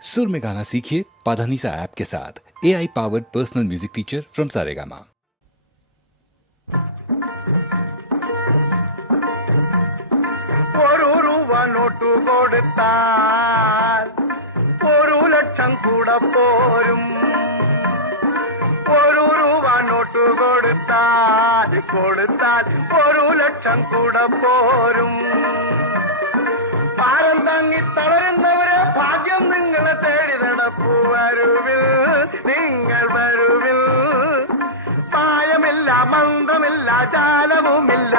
सुर में गाना सीखिए पाधानीसा ऐप के साथ। AI powered personal music teacher from Saregama. Note കൊടുത്താൽ 1,00,000 കൂടെ പോരും. 1 രൂപ നോട്ടു കൊടുത്താൽ 1,00,000 കൂടെ പോരും. പാരം തങ്ങി തളരുന്നവരെ ഭാഗ്യം നിങ്ങളെ തേടി നടപ്പു. വരുവിൽ നിങ്ങൾ വരുവിൽ. പായമില്ല, മന്ത്രമില്ല, ജാലവുമില്ല.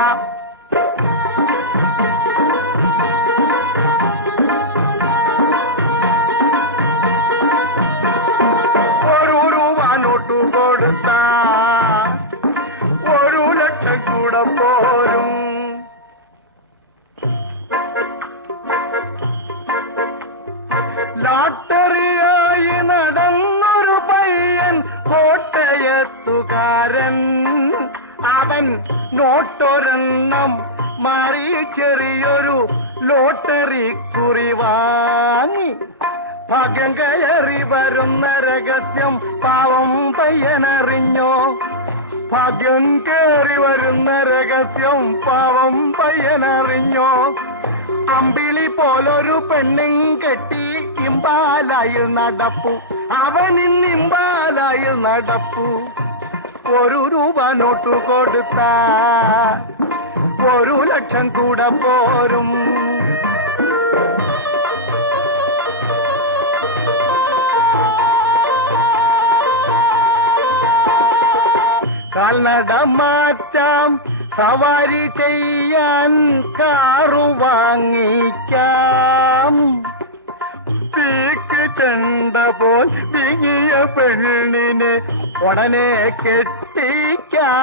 കൊടുത്താൽ 1,00,000 കൂടെ പോരും. ലോട്ടറിയായി നടന്നൊരു പയ്യൻ കോട്ടയത്തുകാരൻ. അവൻ നോട്ടൊരെണ്ണം മാറി ചെറിയൊരു ലോട്ടറി കുറി വാങ്ങി. ഭാഗ്യം കയറി വരുന്ന രഹസ്യം പാവം പയ്യനറിഞ്ഞോ? ഭാഗ്യം കയറി വരുന്ന രഹസ്യം പാവം പയ്യനറിഞ്ഞോ? അമ്പിളി പോലൊരു പെണ്ണും കെട്ടി ഇമ്പാലായിൽ നടപ്പു. അവനിന്ന് ഇമ്പാലായിൽ നടപ്പു. 1 രൂപ നോട്ടു കൊടുത്താ 1,00,000 കൂടെ പോരും. കാൽനട മാറ്റാം, സവാരി ചെയ്യാൻ കാറു വാങ്ങിക്കാം. തീക്ക് ചെണ്ട പോൽ വിങ്ങിയ പെണ്ണിനെ ഉടനെ കെട്ടിക്കാം.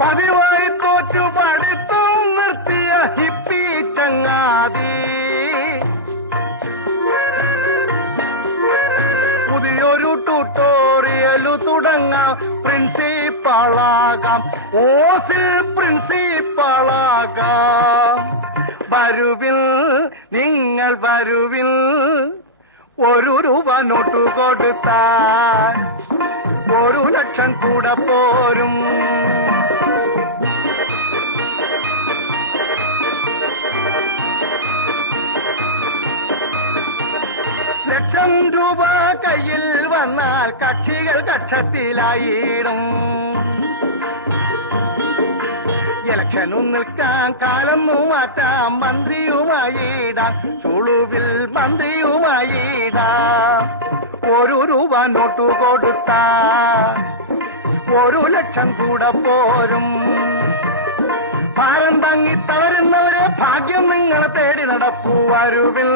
പതിവായി തോറ്റു പഠിത്തം നിർത്തിയ ഹിപ്പി ചങ്ങാതി പുതിയൊരു ട്യൂട്ടോറിയലു തുടങ്ങാം. പ്രിൻസിപ്പാളാകാം, ഓസിൽ പ്രിൻസിപ്പാളാകാം. വരുവിൽ നിങ്ങൾ വരുവിൽ. 1 രൂപ നോട്ടു കൊടുത്താൽ 1,00,000 കൂടെ പോരും. ലക്ഷം രൂപ കയ്യിൽ വന്നാൽ കക്ഷികൾ കക്ഷത്തിലായിടും. ഇലക്ഷനു നിൽക്കാൻ കാലൊന്നു മാറ്റാം. മന്ത്രിയുമായിടാം, ചുളുവിൽ മന്ത്രിയുമായിടാം. 1 രൂപ നോട്ടു കൊടുത്താ 1,00,000 കൂടെ പോരും. ഭാരം തങ്ങി തളരുന്നവരെ ഭാഗ്യം നിങ്ങളെ തേടി നടപ്പു. വരുവിൽ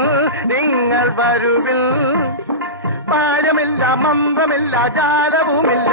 നിങ്ങൾ വരുവിൽ. പായമില്ല, മന്ത്രമില്ല, ജാലവുമില്ല.